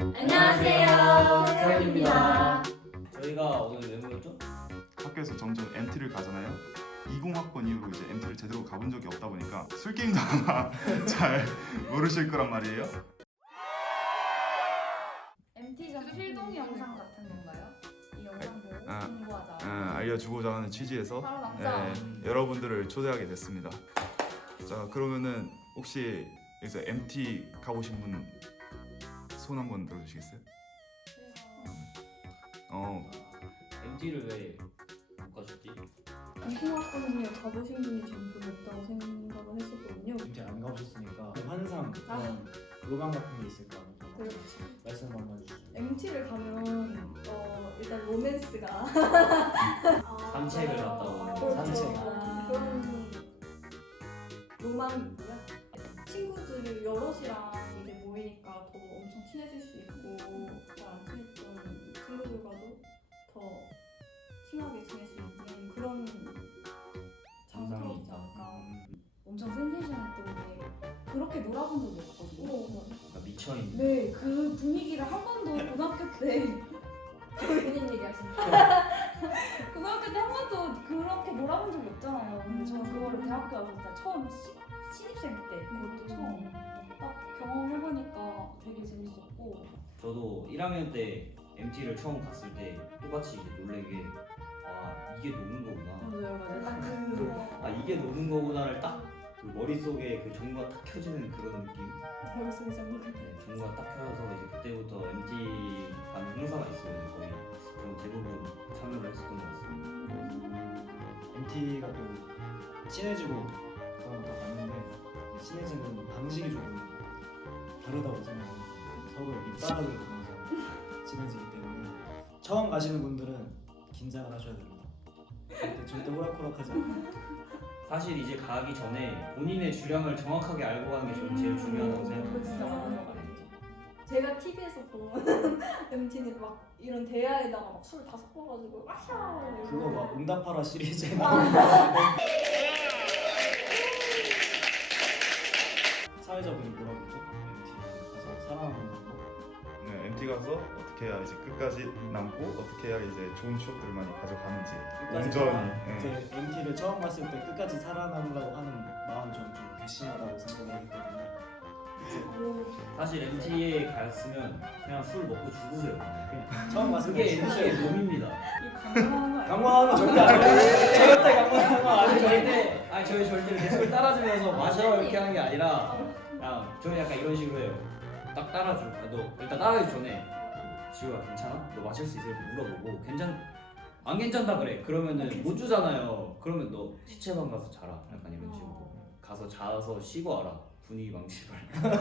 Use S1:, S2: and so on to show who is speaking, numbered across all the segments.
S1: 안녕하세요, 서윤입니다.
S2: 저희가 오늘 왜 모였죠?
S3: 학교에서 점점 MT를 가잖아요. 20학번 이후로 이제 MT를 제대로 가본 적이 없다 보니까 술 게임도 아마 잘 모르실 거란 말이에요.
S1: MT전 필동 영상 같은 건가요? 이 영상 보고 공부하자.
S3: 알려주고자 하는 취지에서
S1: 바로 남자.
S3: 여러분들을 초대하게 됐습니다. 자, 그러면은 혹시 여기서 MT 가보신 분 손 한번 들어주시겠어요?
S2: MT를 왜 못 가셨지?
S4: 공학번에 가보신 분이 지금 별로 없다고 생각을 했었거든요.
S5: MT 안 가보셨으니까 환상 그런 로망 같은 게 있을 거 아니에요?
S4: 그렇죠.
S5: 말씀 한번 해주시죠.
S4: MT를 가면 일단 로맨스가
S2: 산책을 갔다 오는
S4: 그렇죠.
S5: 산책.
S4: 그런 로망이고요. 친구들이 여럿이랑 이제 모이니까 더 엄청 친해질 수 있고 잘 안 친했던 친구들과도 더 친하게 지낼 수 있는 그런 장소가 있지 않을까.
S1: 엄청 센세이션했던 게 그렇게 놀아본 적이 없거든요.
S2: 뭔가 미쳐있는
S4: 네, 그 분위기를 한 번도 고등학교 때
S1: 본인 얘기하시는
S4: 고등학교 때 한 번도 그렇게 놀아본 적이 없잖아요. 근데 저는 그거를 대학교 와서 진짜 처음 신입생 때 그것도 처음 딱 경험해보니까 되게 재밌었고.
S2: 저도 1학년 때 MT를 처음 갔을 때 똑같이 이제 놀란 게 이게 노는 거구나.
S4: 맞아요.
S2: 이게 노는 거구나를 딱 그 머릿속에 그 전구가 딱 켜지는 그런 느낌.
S4: 머릿속에 전부 같아요.
S2: 네, 전구가 딱 켜져서 이제 그때부터 MT 가는 행사가 있으면 거의 저는 대부분 참여를 했었던 것 같습니다.
S5: MT가 또 친해지고 그런 거 다 봤는데 친해지는 방식이 조금 다르다고 생각해요. 서로 밑바닥을 보면서 친해지기 때문에 처음 가시는 분들은 긴장을 하셔야 됩니다. 절대 호락호락하지 않아요.
S2: 사실 이제 가기 전에 본인의 주량을 정확하게 알고 가는 게 저는 제일 중요하다고
S4: 그거
S2: 생각합니다.
S4: 진짜 맞는 것 같아요. 제가 TV에서 보는 MT는 막 이런 대야에다가 막 술 다 섞어가지고 와샤
S5: 그거 막 응답하라 시리즈에
S4: 아.
S5: 나오는 사회자분이 뭐라고 했죠? MT 가서 살아남는 방법?
S3: 네, MT 가서 어떻게 해야 이제 끝까지 남고 어떻게 해야 이제 좋은 추억들을 많이 가져가는지 온전히.
S5: 이제 MT를 처음 갔을 때 끝까지 살아남으려고 하는 마음 저는 좀 괘씸하다고 생각하기 때문에
S2: 사실 MT에 갔으면 그냥 술 먹고 죽으세요.
S5: 그냥 처음 갔을
S2: 그게
S5: 때
S2: MT의 몸입니다.
S4: 이 강요하는 거
S5: 강화하는 거 절대 안 해요. 절대 강화하는 거
S2: 아니
S5: 아니죠.
S2: 저희 절대 이렇게 술 따라주면서 마셔 이렇게 하는 게 아니라 그냥 저는 약간 이런 식으로 해요. 딱 따라줘. 너 일단 따라하기 전에 지우야 괜찮아? 너 마실 수 있어? 이렇게 물어보고 안 괜찮다 그래. 그러면은 못 주잖아요. 그러면 너 시체방 가서 자라. 약간 이런 식으로 가서 자서 쉬고 와라. 분위기 망치지 말고.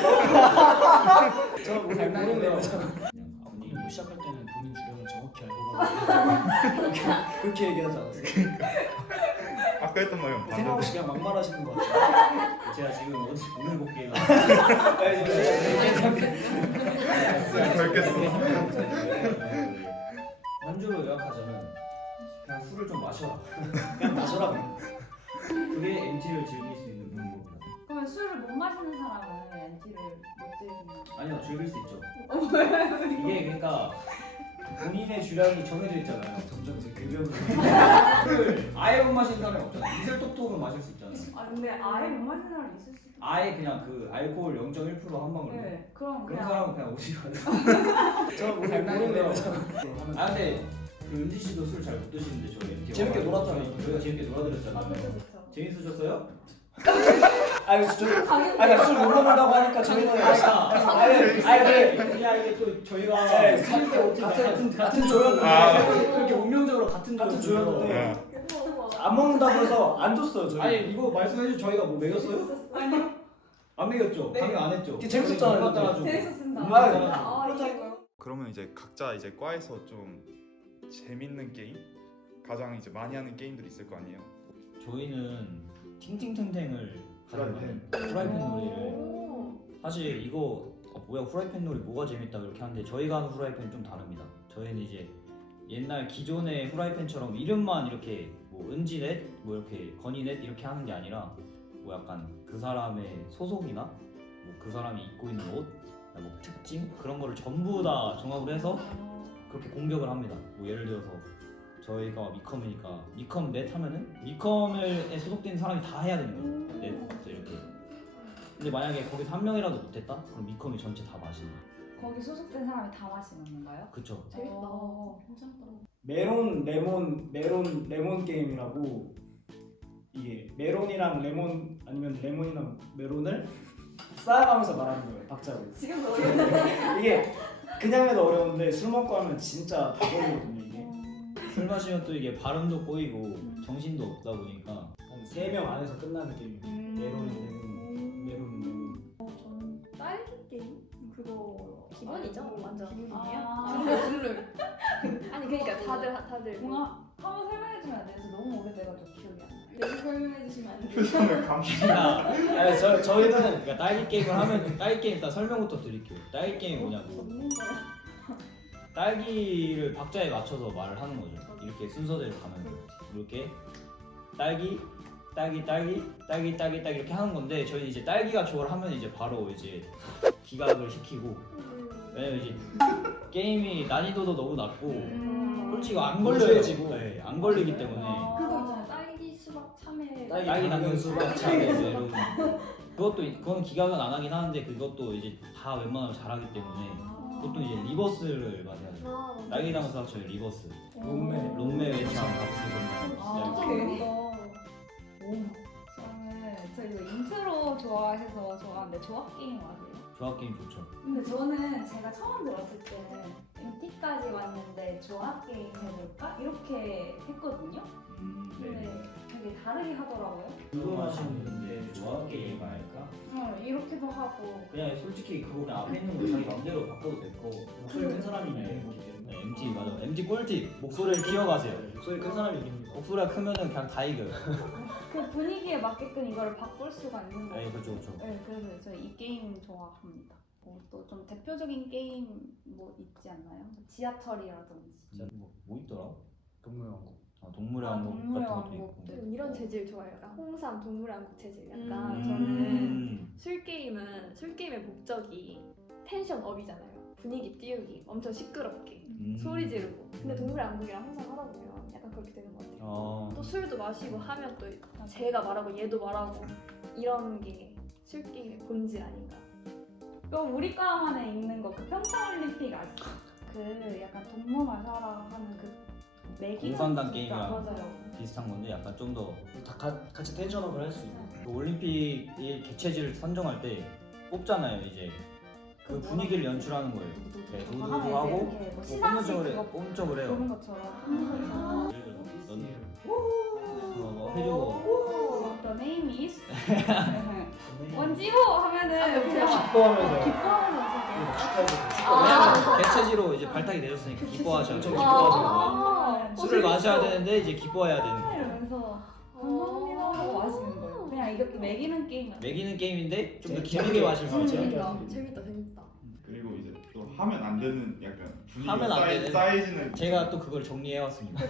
S5: 저 모르네요.
S2: 그냥
S5: 분위기
S2: 분위기
S5: 시작할 때는 본인 주량을 정확히 알고 가고 그렇게 얘기하지 않았어요.
S3: 아까 했던 말이랑
S5: 생각
S3: 반대로.
S5: 없이 그냥 막말하시는 것 같아요.
S2: 제가 지금 오늘 볼게요. 안주로 요약하자면 그냥 술을 좀 마셔라.
S5: 그냥 마셔라 그냥.
S2: 그게 MT를 즐길 수 있는 방법이다.
S1: 그러면 술을 못 마시는 사람은 MT를 못 즐기는
S2: 아니요, 즐길 수 있죠. 이게 그러니까 본인의 주량이 정해져 있잖아요.
S5: 점점 이제 급여를
S2: 술을 아예 못 마시는 사람이 없잖아요. 이슬톡톡은 마실 수 있잖아요.
S1: 아 근데 아예 못 마시는 사람이 있을 수도
S2: 아예 그냥 그 알코올 0.1% 한 방울.
S1: 네, 그럼
S2: 그런
S1: 그냥
S2: 사람은 그냥 오시거든.
S5: 저 모르네요.
S2: 아 근데 그 은지 씨도 술 잘 못 드시는데 저희 MT
S5: 재밌게 놀았잖아요.
S2: 저희가 재밌게 놀아드렸잖아요.
S4: 그렇죠.
S2: 재밌으셨어요?
S5: 아니 술못 먹는다고 하니까 저희는
S2: 아니 그냥 이게 또 저희가
S5: 네,
S2: 같은 조였는데 그렇게 운명적으로 같은
S5: 조였는데
S3: 네.
S5: 안 먹는다고 해서 안 줬어요 저희.
S2: 아니 이거 말씀해주 저희가 뭐 먹였어요?
S4: 아니요.
S2: 안 먹였죠? 강요 안 했죠?
S5: 이게 재밌었잖아요,
S2: 저희
S5: 근데.
S2: 따라주고.
S4: 재밌었습니다.
S5: 그렇다니까요.
S3: 그러면 이제 각자 이제 과에서 좀 재밌는 게임, 가장 이제 많이 하는 게임들이 있을 거 아니에요.
S2: 저희는 팅팅탱탱을
S5: 프라이팬.
S2: 프라이팬 놀이를 사실 이거 뭐야 후라이팬 놀이 뭐가 재밌다 그렇게 하는데 저희가 하는 후라이팬은 좀 다릅니다. 저희는 이제 옛날 기존의 후라이팬처럼 이름만 이렇게 뭐 은지넷, 뭐 이렇게 건이넷 이렇게 하는 게 아니라 뭐 약간 그 사람의 소속이나 뭐 그 사람이 입고 있는 옷, 뭐 특징 그런 거를 전부 다 종합을 해서 그렇게 공격을 합니다. 뭐 예를 들어서 저희가 미컴이니까 미컴 넷 하면은 미컴에 소속된 사람이 다 해야 되는 거예요. 넷 이렇게. 근데 만약에 거기서 한 명이라도 못했다? 그럼 미컴이 전체 다 마시는 거예요.
S1: 거기 소속된 사람이 다 마시는 건가요?
S2: 그쵸?
S4: 재밌다.
S1: 어.
S4: 괜찮다.
S5: 메론 레몬 게임이라고 이게 메론이랑 레몬 아니면 레몬이랑 메론을 쌓아가면서 말하는 거예요 박자로.
S1: 지금도 어려운데.
S5: 이게 그냥 해도 어려운데 술 먹고 하면 진짜 다 걸리거든요 이게.
S2: 술 마시면 또 이게 발음도 꼬이고 정신도 없다 보니까
S5: 한 3명 안에서 끝나는 게임. 메론.
S4: 저는 딸기 게임 그거
S6: 기본이죠, 완전.
S4: 기본이에요?
S1: 줄을.
S6: 아니 그러니까 다들
S1: 뭔가 한번 설명해주면 안 돼요? 저 너무 오래돼가지고 기억이 안 나요.
S4: 여기 설명해 주시면 안 돼요?
S3: 표정을 감시나.
S5: 아니 저희는
S2: 그러니까 딸기 게임을 하면 딸기 게임 일단 설명부터 드릴게요. 딸기 게임이 뭐냐고
S4: 없는 거야.
S2: 딸기를 박자에 맞춰서 말을 하는 거죠. 이렇게 순서대로 가면 이렇게 딸기 이렇게 하는 건데 저희 이제 딸기가 좋아를 하면 이제 바로 이제 기각을 시키고 왜냐면 이제 게임이 난이도도 너무 낮고 솔직히 이거 안 걸려요.
S5: 우주해지고.
S2: 네, 안 걸리기 때문에
S4: 그거 있잖아요. 딸기, 수박, 참외.
S2: 딸기 당근 수박 차게 이런 그건 기각은 안 하긴 하는데 그것도 이제 다 웬만하면 잘하기 때문에 보통 이제 리버스를 많이 하죠. 딸기 당근 수박 저희 리버스 롱메 외창 박수
S1: 아,
S2: 건너
S1: 저는 저 이거 인트로 좋아해서 좋아하는데 조합 게임 아세요?
S2: 조합 게임 좋죠.
S1: 근데 저는 제가 처음 들었을 때는 MT까지 왔는데 조합 게임 해볼까? 이렇게 했거든요.
S2: 네.
S1: 근데 되게 다르게 하더라고요.
S2: 궁금하시는데 조합 게임 할까?
S1: 이렇게도 하고
S2: 그냥 솔직히 그거 그냥 앞에 있는 거 자기 마음대로 바꿔도 될 거.
S5: 목소리 큰 사람이 이기는 거기 때문에.
S2: 네, MT 맞아. MT 꿀팁 목소리를 키워가세요.
S5: 목소리 큰 사람이 이깁니다.
S2: 목소리가 크면은 그냥 다 이겨요.
S1: 그 분위기에 맞게끔 이거를 바꿀 수가 있는 거예요.
S2: 네, 그렇죠.
S1: 네, 그래서 저희 이 게임 좋아합니다. 또 좀 대표적인 게임 뭐 있지 않나요? 지하철이라든지.
S2: 뭐 있더라?
S5: 동물 왕국.
S2: 동물의
S1: 아,
S2: 왕국
S1: 동물의
S2: 같은 것도
S1: 왕국.
S2: 있고.
S6: 좀 이런 재질 좋아해요. 약간 홍삼 동물의 왕국 재질. 약간
S1: 음.
S6: 저는 술 게임의 목적이 텐션 업이잖아요. 분위기 띄우기, 엄청 시끄럽게 소리 지르고. 근데 동물의 왕국이랑 항상 하다 보면 약간 그렇게 되는 것 같아요. 또 술도 마시고 하면 또 제가 말하고 얘도 말하고 이런 게 술 게임의 본질 아닌가.
S1: 또 우리 과만에 있는 거 그 평창올림픽 아시죠? 그 약간 동무마사라 하는 그 매기
S2: 공산당 게임이랑
S1: 맞아요.
S2: 비슷한 건데 약간 좀 더
S5: 같이 텐션업을 할 수 있는.
S2: 그 올림픽의 개최지를 선정할 때 뽑잖아요. 이제 그 분위기를 연출하는 거예요. 네,
S1: 하면
S2: 도도도
S1: 이제
S2: 하고
S1: 이렇게 뭐
S2: 뭐
S1: 시상식
S2: 뽐쩍을
S1: 그거
S2: 뽐쩍을 해요.
S1: 보는 것처럼
S2: 예를 들어서 넌 해주고
S1: The name is
S5: 네.
S1: 원지호 하면은 그냥
S5: 기뻐하면서.
S1: 기뻐하면서
S5: 축하해서.
S2: 개최지로 이제 발탁이 내렸으니까 기뻐하셔야
S5: 엄청
S2: 돼요.
S5: 기뻐하죠.
S2: 술을 마셔야 되는데 이제 기뻐해야 되는 거예요.
S1: 이러면서 감사합니다 하고 마시는 거예요. 그냥 이것도 매기는 게임 같아요.
S2: 매기는 게임인데 좀 더
S5: 재밌게
S2: 길게 마실 수 있죠.
S6: 재밌다.
S3: 그리고 이제 또 하면 안 되는 약간 분위기
S2: 하면 안 되는?
S3: 쌓이지는.
S2: 제가 또 그걸 정리해왔습니다.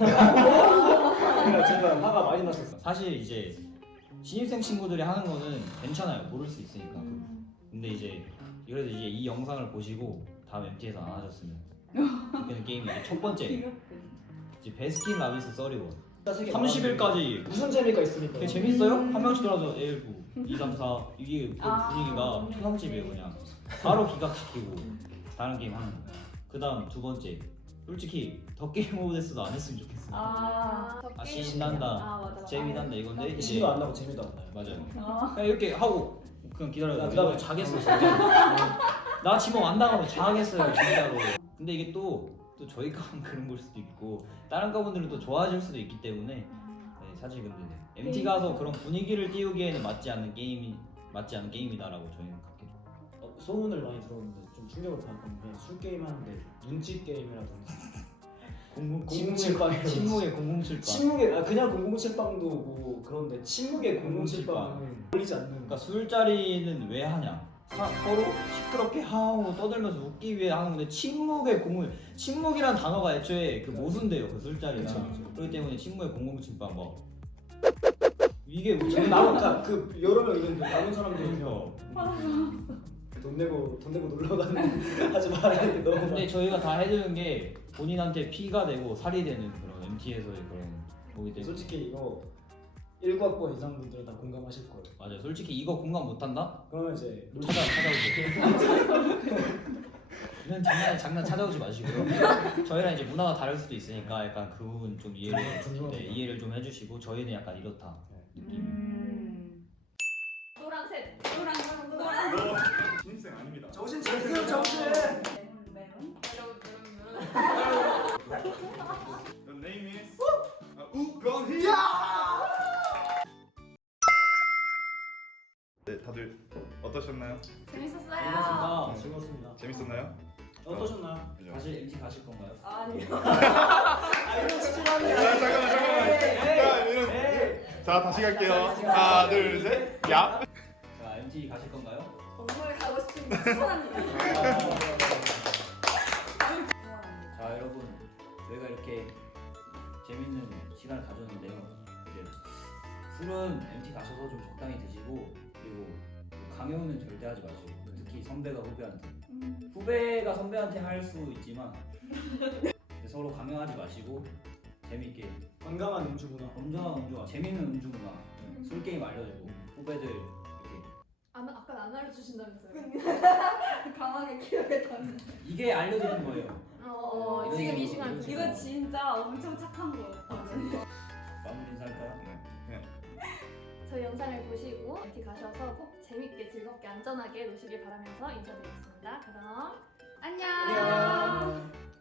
S5: 제가 화가 많이 났었어.
S2: 사실 이제 신입생 친구들이 하는 거는 괜찮아요. 모를 수 있으니까. 근데 이제 그래도 이제 이 영상을 보시고 다음 MT에서 안 하셨으면 이렇게는 게임이 이제 첫 번째 이제 베스킨 라빈스 써리원 30일까지
S5: 무슨 재미가 있습니까?
S2: 되게 재밌어요? 한 명씩 들어서 1, 9, 2, 3, 4 이게 그
S1: 아.
S2: 분위기가 초상집이에요. 그냥 바로 기각시키고 다른 게임 하는 거. 그 다음 두 번째 솔직히 더 게임 오브 데스도 안 했으면 좋겠어요.
S1: 아,
S2: 신난다
S6: 맞아.
S2: 재미난다 이건데 이제
S5: 신도 안 나고 재미도 안 나요.
S2: 맞아요. 그냥 이렇게 하고 그냥 기다려요.
S5: 그다음에
S2: 자겠어 진짜. 나 지금 안 나가면 자겠어요 진짜로. 근데 이게 또 저희 과만 그런 걸 수도 있고 다른 과분들은 또 좋아질 수도 있기 때문에 네, 사실 근데 MT 가서 그런 분위기를 띄우기에는 맞지 않는 게임이다라고 저희는 그렇게.
S5: 소문을 많이 들었는데 좀 충격을 받았는데 술 게임 하는데 눈치 게임이라든지 공공칠빵
S2: 침묵의 007방.
S5: 침묵의 그냥 007빵도 뭐 그런데 침묵의 007빵은 걸리지 않는.
S2: 그러니까 술자리는 왜 하냐? 서로 시끄럽게 하고 떠들면서 웃기 위해 하는 건데 침묵이란 단어가 애초에 그 모순돼요 그 술자리가.
S5: 그쵸.
S2: 그렇기 때문에 침묵의 007방 뭐 이게 뭐
S5: 남은 그 여러 명 있는데 남은 사람들이
S2: 그래서
S5: 돈 내고 놀러 가는 하지 말아야 돼. 너무
S2: 근데 저희가 다 해주는 게 본인한테 피가 되고 살이 되는 그런 MT에서의 그런 거기 때문에
S5: 솔직히 이거 19학번 이상 분들은 다 공감하실 거예요.
S2: 맞아요. 솔직히 이거 공감 못한다?
S5: 그러면 이제
S2: 찾아오세요. 그냥 장난 찾아오지 마시고요. 저희랑 이제 문화가 다를 수도 있으니까 약간 그 부분 좀 이해를 좀 해주시고 저희는 약간 이렇다 느낌.
S6: 노란색.
S3: 신입생 아닙니다.
S5: 정신 차리세요, 정신.
S1: 메론.
S3: The name is 우건희. 네, 다들 어떠셨나요?
S1: 재밌었어요.
S5: 즐거웠습니다.
S3: 재밌었나요?
S5: 어떠셨나요?
S3: 그죠?
S2: 다시 MT 가실 건가요?
S1: 아니요.
S3: 자, 다시 갈게요. 하나, 둘, 셋. 야.
S2: 자 MT 가실 건가요?
S1: 정말 가고 싶은데 추천합니다.
S2: 자 여러분 저희가 이렇게 재밌는 시간을 가졌는데요. 이제 술은 MT 가셔서 좀 적당히 드시고 그리고 강요는 절대 하지 마시고 특히 선배가 후배한테 후배가 선배한테 할 수 있지만 서로 강요하지 마시고 재밌게
S5: 건강한 음주 문화.
S2: 건전한 음주와 재밌는 음주 문화 술 게임 알려주고 후배들 이렇게
S6: 아까 안 알려주신다면서요?
S1: 강하게 기억에 담는.
S2: 이게 알려드리는 거예요. 이런
S6: 지금 이
S2: 식으로,
S6: 시간
S2: 이런 식으로.
S1: 이거 진짜 엄청 착한 거였거든요.
S2: 마무리 인사할까요?
S3: 네.
S6: 저희 영상을 보시고 MT 가셔서 꼭 재밌게 즐겁게 안전하게 노시길 바라면서 인사드리겠습니다. 그럼 안녕.
S5: 안녕.